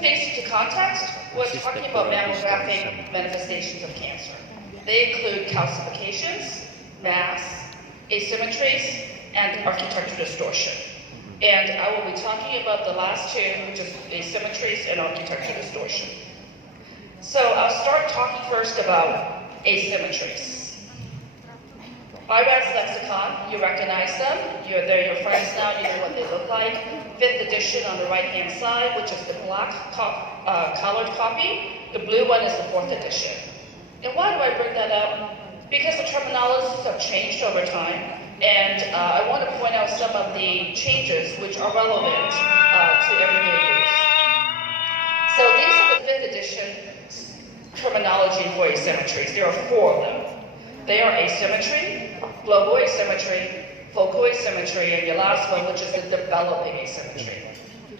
put things into context, we're talking about mammographic manifestations of cancer. They include calcifications, mass, asymmetries, and architectural distortion. And I will be talking about the last two, which is asymmetries and architectural distortion. So I'll start talking first about asymmetries. BI-RADS lexicon, you recognize them. They're your friends now, you know what they look like. 5th edition on the right-hand side, which is the black colored copy. The blue one is the 4th edition. And why do I bring that up? Because the terminologies have changed over time, and I want to point out some of the changes which are relevant to everyday use. So these are the 5th edition terminology for asymmetries. There are 4 of them. They are asymmetry, global asymmetry, focal asymmetry, and your last one, which is the developing asymmetry.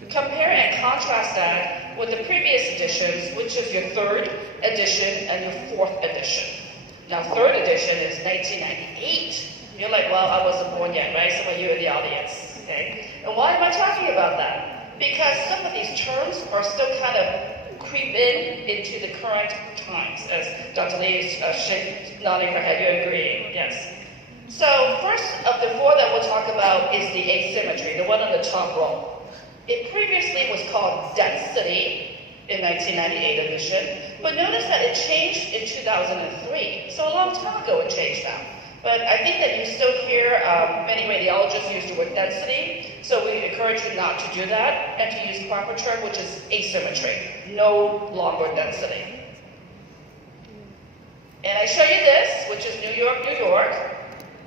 Compare and contrast that with the previous editions, which is your 3rd edition and your 4th edition. Now, 3rd edition is 1998. You're like, well, I wasn't born yet, right? Some of you in the audience, okay? And why am I talking about that? Because some of these terms are still kind of creep into the current times, as Dr. Lee is nodding her head. You're agreeing, yes. So first of the 4 that we'll talk about is the asymmetry, the one on the top row. It previously was called density in 1998 edition, but notice that it changed in 2003. So a long time ago it changed now. But I think that you still hear many radiologists use the word density, so we encourage you not to do that and to use proper term, which is asymmetry, no longer density. And I show you this, which is New York, New York,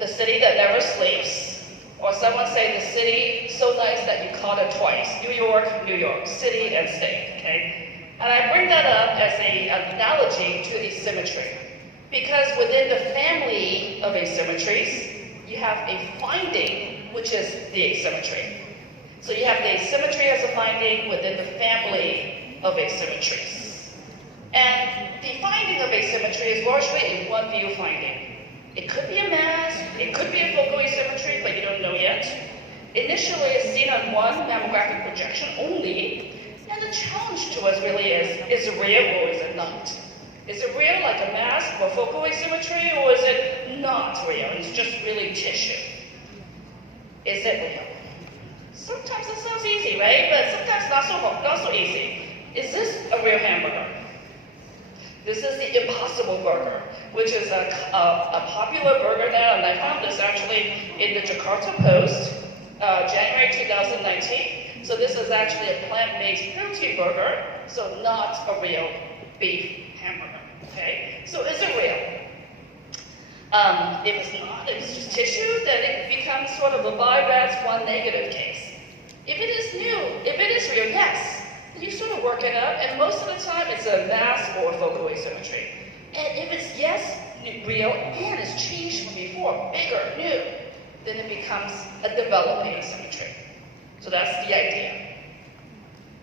the city that never sleeps. Or someone say the city so nice that you caught it twice. New York, New York, city and state, okay? And I bring that up as an analogy to asymmetry. Because within the family of asymmetries, you have a finding, which is the asymmetry. So you have the asymmetry as a finding within the family of asymmetries. And the finding of asymmetry is largely a one-view finding. It could be a mass, it could be a focal asymmetry, but you don't know yet. Initially, it's seen on one mammographic projection only, and the challenge to us really is it real or is it not? Is it real like a mass or focal asymmetry, or is it not real? It's just really tissue. Is it real? Sometimes it sounds easy, right? But sometimes not so easy. Is this a real hamburger? This is the Impossible Burger, which is a popular burger now, and I found this actually in the Jakarta Post, January 2019. So this is actually a plant-based protein burger, so not a real beef hamburger, okay? So is it real? If it's not, if it's just tissue, then it becomes sort of a BI-RADS 1 negative case. If it is new, if it is real, yes. You sort of work it out, and most of the time it's a mass or focal asymmetry. And if it's yes, real, and it's changed from before, bigger, new, then it becomes a developing asymmetry. So that's the idea.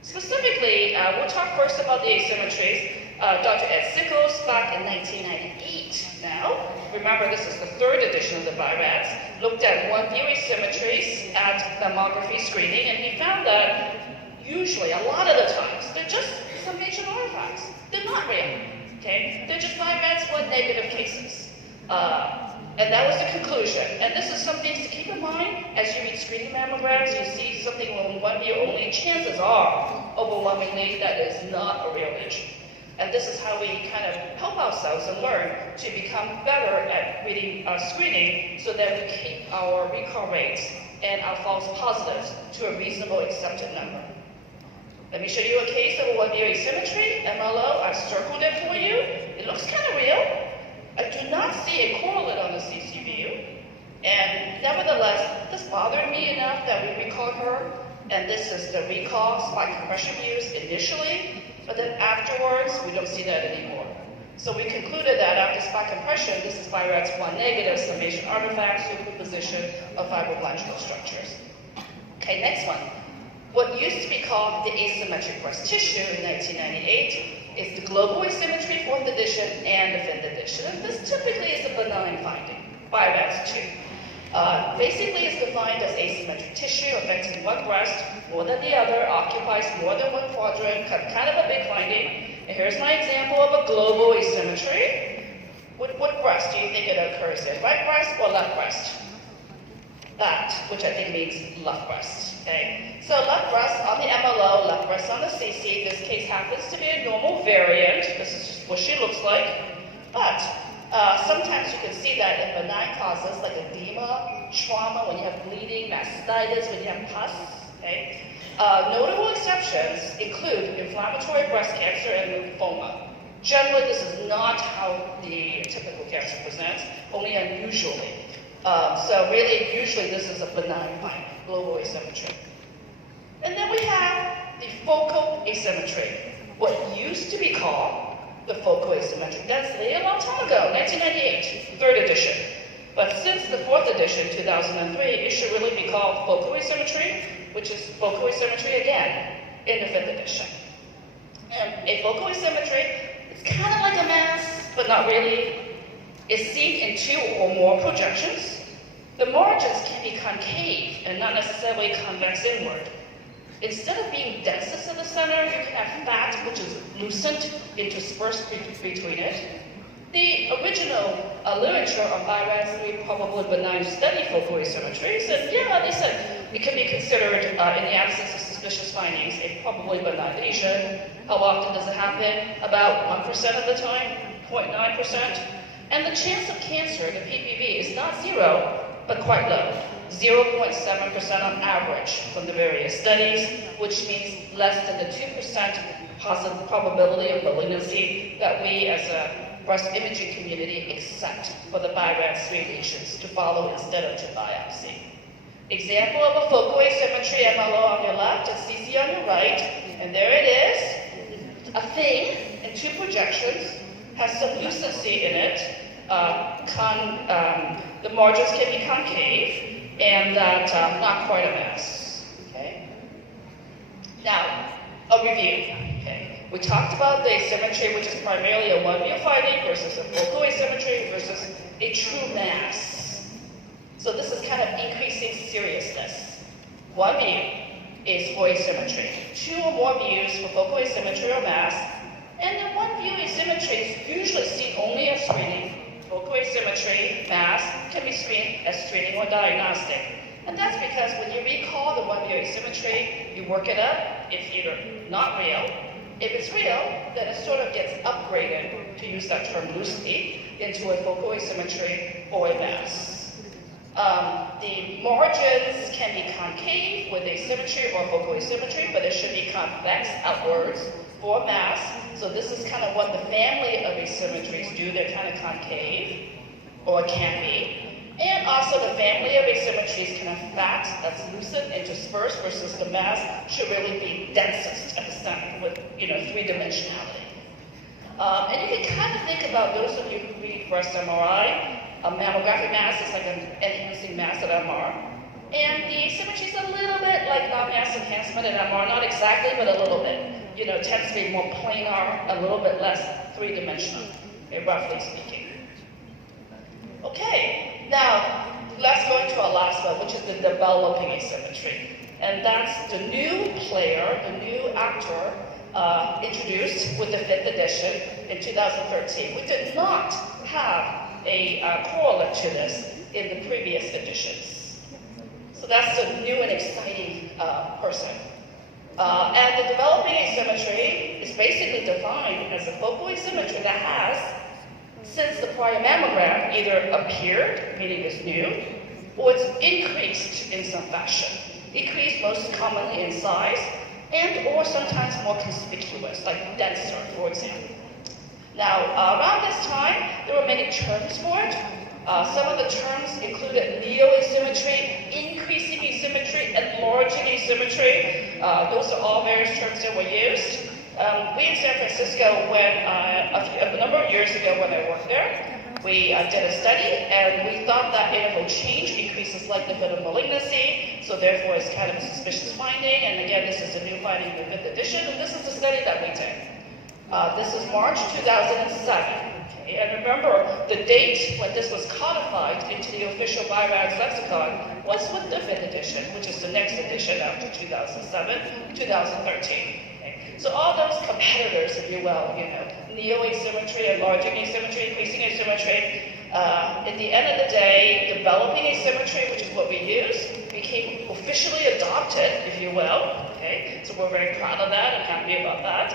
Specifically, we'll talk first about the asymmetries. Dr. Ed Sickles, back in 1998 now, remember this is the 3rd edition of the BI-RADS, looked at one-view asymmetries at mammography screening, and he found that usually, a lot of the times, they're just summation artifacts. They're not real, okay? They're just BI-RADS 1 negative cases. And that was the conclusion. And this is something to keep in mind as you read screening mammograms, you see something on one view only, chances are, overwhelmingly, that is not a real lesion. And this is how we kind of help ourselves and learn to become better at reading screening so that we keep our recall rates and our false positives to a reasonable accepted number. Let me show you a case of a one-view asymmetry, MLO. I've circled it for you. It looks kind of real. I do not see a correlate on the CC view. And nevertheless, this bothered me enough that we recalled her. And this is the recall spike compression views initially, but then afterwards, we don't see that anymore. So we concluded that after spike compression, this is BI-RADS 1 negative summation artifact superposition of fibroblanchal structures. Okay, next one. What used to be called the asymmetric breast tissue in 1998 is the global asymmetry 4th edition and the 5th edition. And this typically is a benign finding, BI-RADS 2. Basically, it's defined as asymmetric tissue affecting one breast more than the other, occupies more than one quadrant, kind of a big finding. And here's my example of a global asymmetry. What breast do you think it occurs in? Right breast or left breast? That, which I think means left breast. Okay? So left breast on the MLO, left breast on the CC. This case happens to be a normal variant. This is just what she looks like. But sometimes you can see that in benign causes like edema, trauma, when you have bleeding, mastitis, when you have pus. Okay? Notable exceptions include inflammatory breast cancer and lymphoma. Generally, this is not how the typical cancer presents, only unusually. So really, usually this is a benign finding, global asymmetry. And then we have the focal asymmetry, what used to be called the focal asymmetric density a long time ago, 1998, third edition. But since the fourth edition, 2003, it should really be called focal asymmetry, which is focal asymmetry again in the fifth edition. And a focal asymmetry, it's kind of like a mass, but not really. Is seen in two or more projections. The margins can be concave and not necessarily convex inward. Instead of being densest in the center, you can have fat, which is loosened, interspersed between it. The original literature on BIRAD3 probably benign study focal asymmetries, and yeah, they said it can be considered, in the absence of suspicious findings, a probably benign lesion. How often does it happen? About 1% of the time, 0.9%. And the chance of cancer, the PPV, is not zero, but quite low. 0.7% on average from the various studies, which means less than the 2% probability of malignancy that we as a breast imaging community accept for the BIRAD3 lesions to follow instead of to biopsy. Example of a focal asymmetry, MLO on your left and CC on your right, and there it is, a thing in two projections, has some lucency in it. The margins can be concave, and that not quite a mass. Okay. Now, a review. Okay. We talked about the asymmetry, which is primarily a one-view finding versus a focal asymmetry versus a true mass. So this is kind of increasing seriousness. One view is for asymmetry. Two or more views for focal asymmetry or mass. And then one view asymmetry is usually seen only as screening. Focal asymmetry, mass, can be screened as screening or diagnostic. And that's because when you recall the one view asymmetry, you work it up, it's either not real. If it's real, then it sort of gets upgraded, to use that term loosely, into a focal asymmetry or a mass. The margins can be concave with asymmetry or focal asymmetry, but it should be convex outwards for mass. So this is kind of what the family of asymmetries do. They're kind of concave, or can be. And also the family of asymmetries can have fat that's loosened, interspersed, versus the mass should really be densest at the center with, three-dimensionality. And you can kind of think about those of you who read breast MRI. A mammographic mass is like an enhancing mass at MR. And the asymmetry is a little bit like non-mass enhancement at MR, not exactly, but a little bit. Tends to be more planar, a little bit less three-dimensional, roughly speaking. Okay, now let's go into our last one, which is the developing asymmetry. And that's the new player, the new actor introduced with the fifth edition in 2013. We did not have a correlate to this in the previous editions. So that's the new and exciting person. And the developing asymmetry is basically defined as a focal asymmetry that has, since the prior mammogram, either appeared, meaning it's new, or it's increased in some fashion. Increased most commonly in size, and or sometimes more conspicuous, like denser, for example. Now, around this time, there were many terms for it. Some of the terms included neo-asymmetry, increasing asymmetry, enlarging asymmetry. Those are all various terms that were used. We in San Francisco, a number of years ago when I worked there, we did a study, and we thought that interval change increases likelihood of malignancy, so therefore it's kind of a suspicious finding. And again, this is a new finding in the fifth edition, and this is the study that we did. This is March 2007. Okay? And remember, the date when this was codified into the official BI-RADS lexicon was with the 5th edition, which is the next edition after 2007, 2013. Okay? So all those competitors, if you will, neo-asymmetry, enlarging asymmetry, increasing asymmetry, at the end of the day, developing asymmetry, which is what we use, became officially adopted, if you will. Okay? So we're very proud of that and happy about that.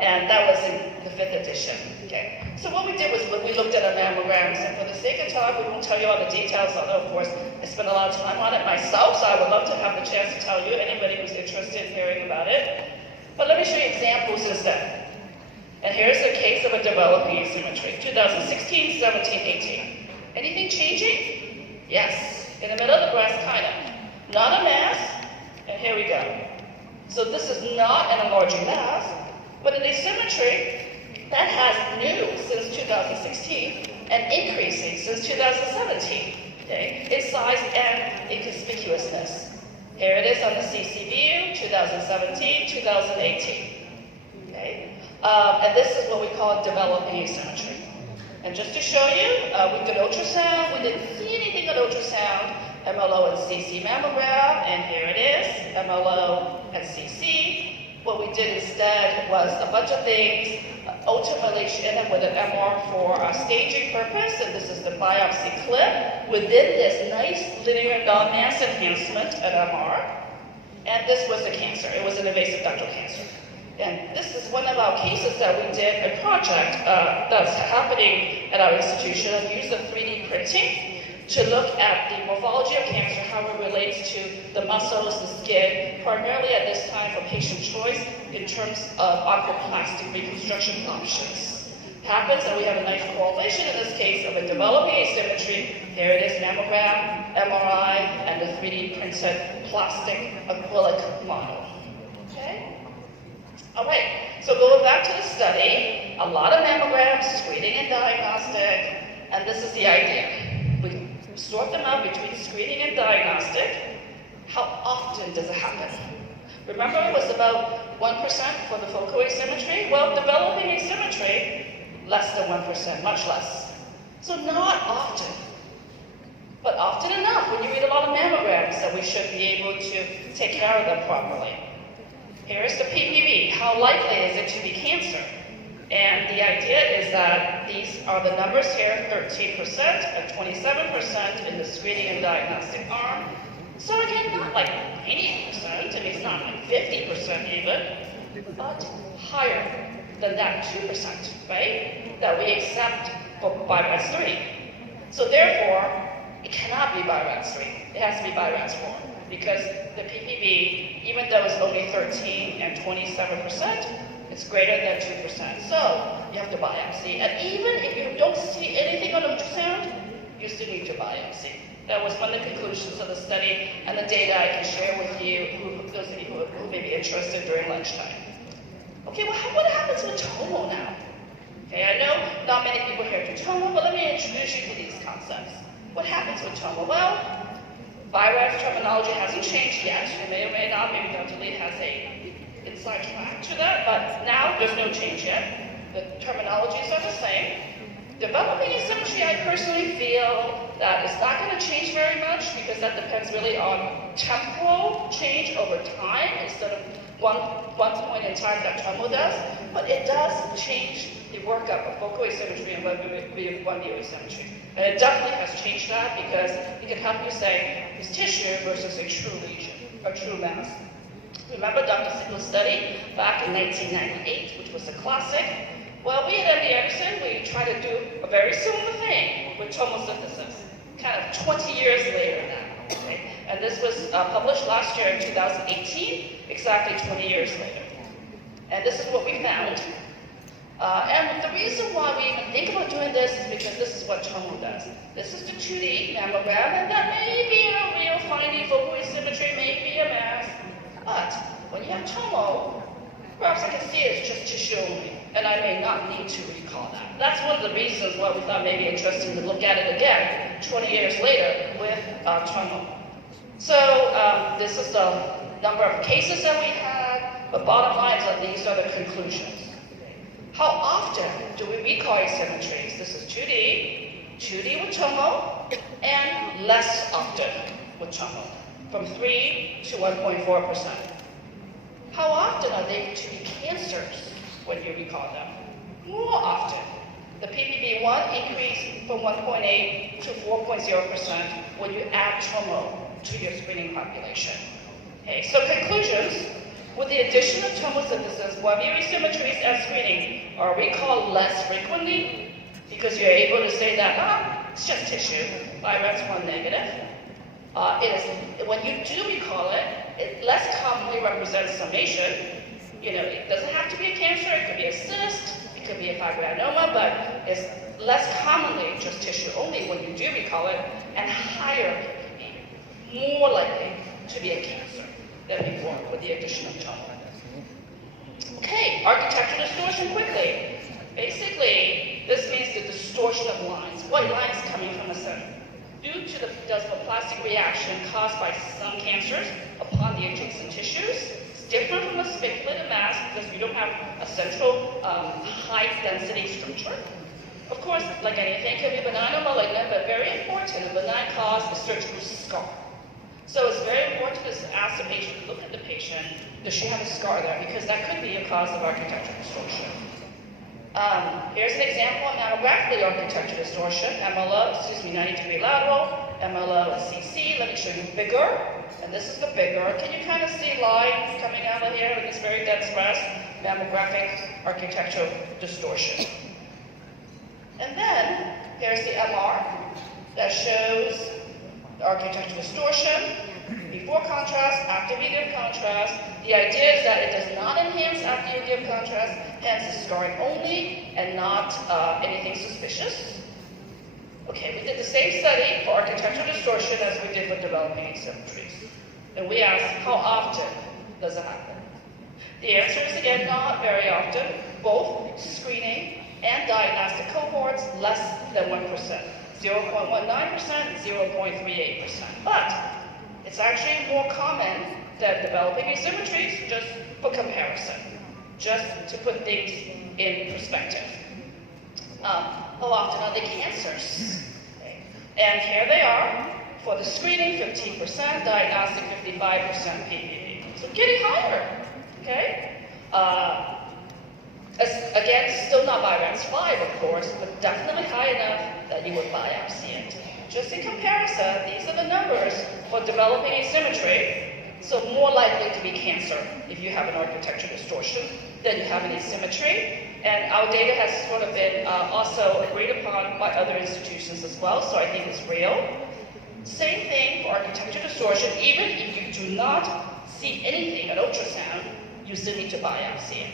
And that was in the 5th edition. Okay? So what we did was we looked at our mammograms, and for the sake of time, we won't tell you all the details, although of course I spent a lot of time on it myself, so I would love to have the chance to tell you, anybody who's interested in hearing about it. But let me show you examples instead. And here's a case of a developing asymmetry, 2016, 17, 18. Anything changing? Yes. In the middle of the breast, kind of. Not a mass, and here we go. So this is not an enlarging mass, but an asymmetry that has new since 2016 and increasing since 2017, okay, in size and inconspicuousness. Here it is on the CC view, 2017, 2018. Okay? And this is what we call developing asymmetry. And just to show you, we did ultrasound. We didn't see anything on ultrasound, MLO and CC mammogram, and here it is, MLO and CC. What we did instead was a bunch of things, ultimately ended with an MR for our staging purpose, and this is the biopsy clip within this nice linear non-mass enhancement at MR. And this was a cancer. It was an invasive ductal cancer. And this is one of our cases that we did a project that's happening at our institution of use of 3D printing to look at the morphology of cancer, how it relates to the muscles, the skin, primarily at this time for patient choice in terms of oncoplastic reconstruction options. Happens that we have a nice correlation in this case of a developing asymmetry. Here it is, mammogram, MRI, and the 3D printed plastic acrylic model. Okay? All right, so going back to the study, a lot of mammograms, screening and diagnostic, and this is the idea. We sort them out between screening and diagnostic. How often does it happen? Remember, it was about 1% for the focal asymmetry? Well, developing asymmetry, less than 1%, much less. So not often, but often enough when you read a lot of mammograms that we should be able to take care of them properly. Here's the PPV. How likely is it to be cancer? And the idea is that these are the numbers here, 13% and 27% in the screening and diagnostic arm. So again, not like 80%, I mean it's not like 50% even, but higher than that 2%, right? That we accept for BI-RADS 3. So therefore, it cannot be BI-RADS 3. It has to be BI-RADS 4. Because the PPV, even though it's only 13 and 27%, it's greater than 2%. So you have to biopsy. And even if you don't see anything on ultrasound, you still need to biopsy. That was one of the conclusions of the study and the data I can share with you, those of you who may be interested during lunchtime. Okay, well, what happens with TOMO now? Okay, I know not many people here do TOMO, but let me introduce you to these concepts. What happens with TOMO? Well, BI-RADS terminology hasn't changed yet. It may or may not, maybe Dr. Lee has a inside track to that, but now there's no change yet. The terminologies are the same. Developing asymmetry, I personally feel that it's not going to change very much because that depends really on temporal change over time instead of one point in time that TOMO does, but it does change the workup of focal asymmetry and whether it be one asymmetry. And it definitely has changed that because it can help you say it's tissue versus a true lesion, a true mass. Remember Dr. Sigler's study back in 1998, which was a classic? Well, we at MD Anderson, we try to do a very similar thing with tomosynthesis, kind of 20 years later now. Okay? And this was published last year in 2018, exactly 20 years later. And this is what we found. And the reason why we even think about doing this is because this is what TOMO does. This is the 2D mammogram, and that may be a real finding focal asymmetry, may be a mass. But when you have TOMO, perhaps I can see it's just tissue only, and I may not need to recall that. That's one of the reasons why we thought maybe interesting to look at it again 20 years later with TOMO. So this is the number of cases that we had, but bottom line is that these are the conclusions. How often do we recall asymmetries? This is 2D with TOMO, and less often with TOMO, from 3 to 1.4%. How often are they to be cancers when you recall them? More often. The PPB1 increased from 1.8 to 4.0% when you add TOMO to your screening population. Okay, so conclusions. With the addition of tomosynthesis, one-year asymmetries at screening are recalled less frequently because you're able to say that, it's just tissue, BIRATS1 negative. When you do recall it, it less commonly represents summation. It doesn't have to be a cancer, it could be a cyst, it could be a fibroadenoma, but it's less commonly just tissue only when you do recall it, and higher PPB, more likely to be a cancer than before with the addition of TOMO. Okay, architectural distortion quickly. Basically, this means the distortion of lines. What lines coming from the center? Due to the desmoplastic reaction caused by some cancers upon the adjacent tissues, it's different from a spiculated mass because we don't have a central high-density structure. Of course, like anything, it can be benign or malignant, but very important, a benign cause is surgical scar. So it's very important to ask the patient, look at the patient, does she have a scar there? Because that could be a cause of architectural distortion. Here's an example of mammographically architectural distortion, 90-degree lateral, MLO and CC. Let me show you bigger, and this is the bigger. Can you kind of see lines coming out of here in this very dense breast? Mammographic architectural distortion. And then here's the MR that shows the architectural distortion, before contrast, after we give contrast. The idea is that it does not enhance after you give contrast, hence it's scarring only and not anything suspicious. Okay, we did the same study for architectural distortion as we did with developing asymmetries. And we asked, how often does it happen? The answer is, again, not very often. Both screening and diagnostic cohorts, less than 1%. 0.19%, 0.38%. But it's actually more common than developing asymmetries, just for comparison, just to put things in perspective. How often are they cancers? Okay. And here they are. For the screening, 15%, diagnostic, 55% PPB. So getting higher, okay? Again, still not BIRATS5, of course, but definitely high enough that you would biopsy it. Just in comparison, these are the numbers for developing asymmetry. So more likely to be cancer if you have an architectural distortion than you have an asymmetry. And our data has sort of been also agreed upon by other institutions as well, so I think it's real. Same thing for architectural distortion. Even if you do not see anything at ultrasound, you still need to biopsy it.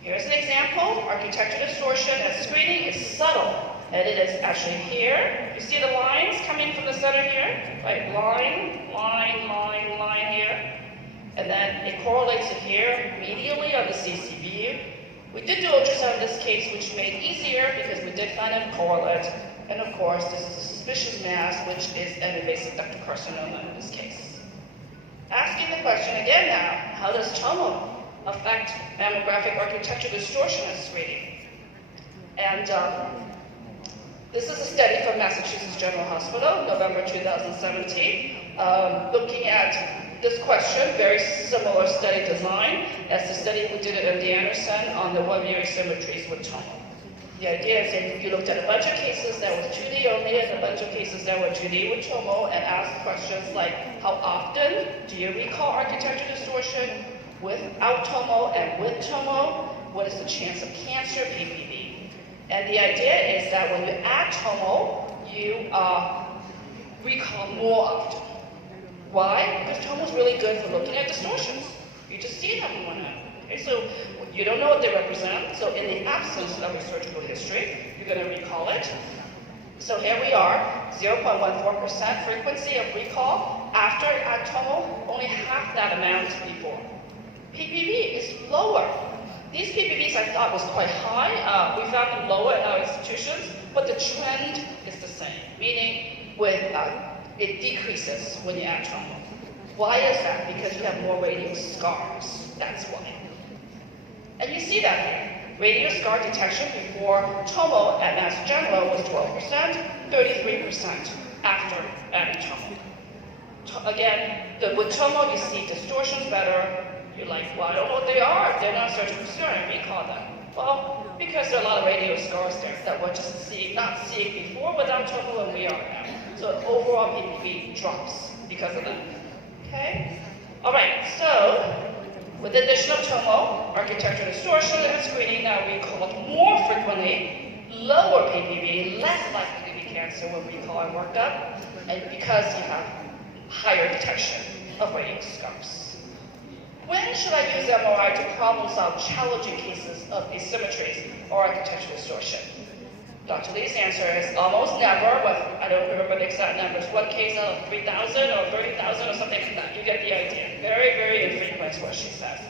Here's an example. Architectural distortion at screening is subtle, and it is actually here. You see the lines coming from the center here? Right, line, line, line, line here. And then it correlates it here medially on the CC view. We did do ultrasound in this case, which made it easier because we did find a correlate. And of course, this is a suspicious mass, which is an invasive ductal carcinoma in this case. Asking the question again now, how does TOMO affect mammographic architectural distortion at screening? And this is a study from Massachusetts General Hospital, November 2017, looking at this question, very similar study design as the study we did at MD Anderson on the one-year asymmetries with TOMO. The idea is that you looked at a bunch of cases that was 2D only and a bunch of cases that were 2D with TOMO and asked questions like, how often do you recall architectural distortion without TOMO and with TOMO? What is the chance of cancer, PPB? And the idea is that when you add TOMO, you recall more often. Why? Because TOMO is really good for looking at distortions. You just see them in one eye. Okay, so you don't know what they represent, so in the absence of a surgical history, you're going to recall it. So here we are, 0.14% frequency of recall after add TOMO, only half that amount before. PPB is lower. These PPBs I thought was quite high. We found them lower at our institutions, but the trend is the same, meaning it decreases when you add TOMO. Why is that? Because you have more radial scars. That's why. And you see that here. Radial scar detection before tomo at Mass General was 12%, 33% after adding tomo. Again, with tomo you see distortions better. You're like, well, I don't know what they are. They're not surgical concern. We call them. Well, because there are a lot of radial scars there that we're just not seeing before without tomo, and we are now. So overall PPV drops because of that. Okay? All right, so with the addition of tomo, architectural distortion and screening, now we call it more frequently lower PPV, less likely to be cancer when we call our workup, and because you have higher detection of radial scars. When should I use MRI to problem solve challenging cases of asymmetries or architectural distortion? Dr. Lee's answer is almost never, but I don't remember the exact numbers. One case out of 3,000 or 30,000 or something like that. You get the idea. Very, very infrequent is what she says.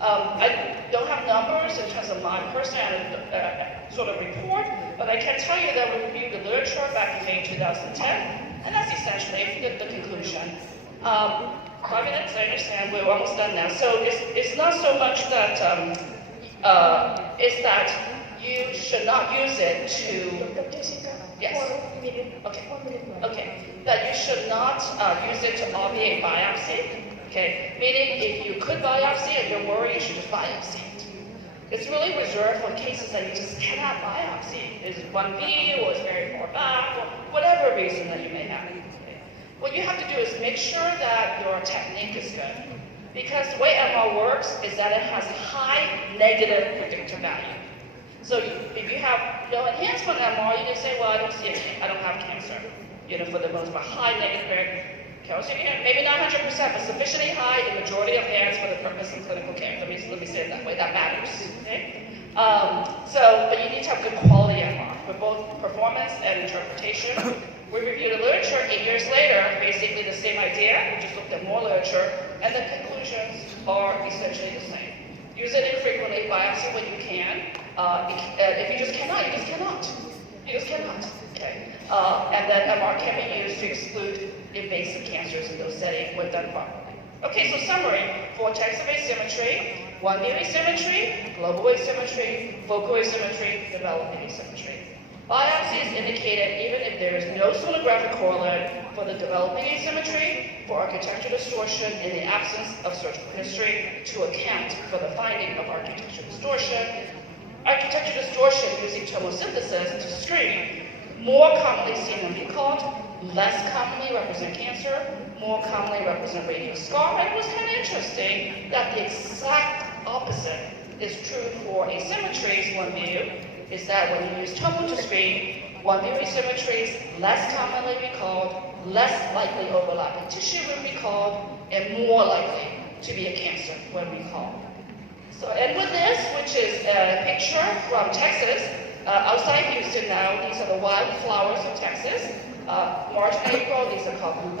I don't have numbers in terms of my personal sort of report, but I can tell you that we reviewed the literature back in May 2010, and that's essentially the conclusion. 5 minutes, I understand, we're almost done now. So it's not so much that, it's that you should not use it to, yes, okay, that you should not use it to obviate biopsy, okay, meaning if you could biopsy and you're worried, you should just biopsy it. It's really reserved for cases that you just cannot biopsy. Is it 1B or it's very far back or whatever reason that you may have. What you have to do is make sure that your technique is good. Because the way MR works is that it has high negative predictor value. So if you have enhancement MR, you can say, well, I don't have cancer. For the most part, high negative cancer. Maybe not 100%, but sufficiently high in majority of hands for the purpose of clinical care. Let me say it that way. That matters. Okay? But you need to have good quality MR for both performance and interpretation. We reviewed the literature 8 years later, basically the same idea. We just looked at more literature, and the conclusions are essentially the same. Use it infrequently, biopsy when you can. If you just cannot, you just cannot. You just cannot. Okay. And then MR can be used to exclude invasive cancers in those settings when done properly. Okay, so summary. 4 types of asymmetry. 1-view asymmetry, global asymmetry, focal asymmetry, developing asymmetry. Biopsy is indicated even if there is no sonographic correlate for the developing asymmetry, for architectural distortion in the absence of surgical history to account for the finding of architectural distortion. Architectural distortion using tomosynthesis to screen, more commonly seen when recalled, less commonly represent cancer, more commonly represent radial scar, and it was kind of interesting that the exact opposite is true for asymmetries, 1-view, is that when you use tomo to screen, 1-view asymmetries, less commonly recalled, less likely overlapping tissue when recalled, and more likely to be a cancer when recalled. So, and with this, which is a picture from Texas, outside Houston now, these are the wildflowers of Texas. March and April, these are called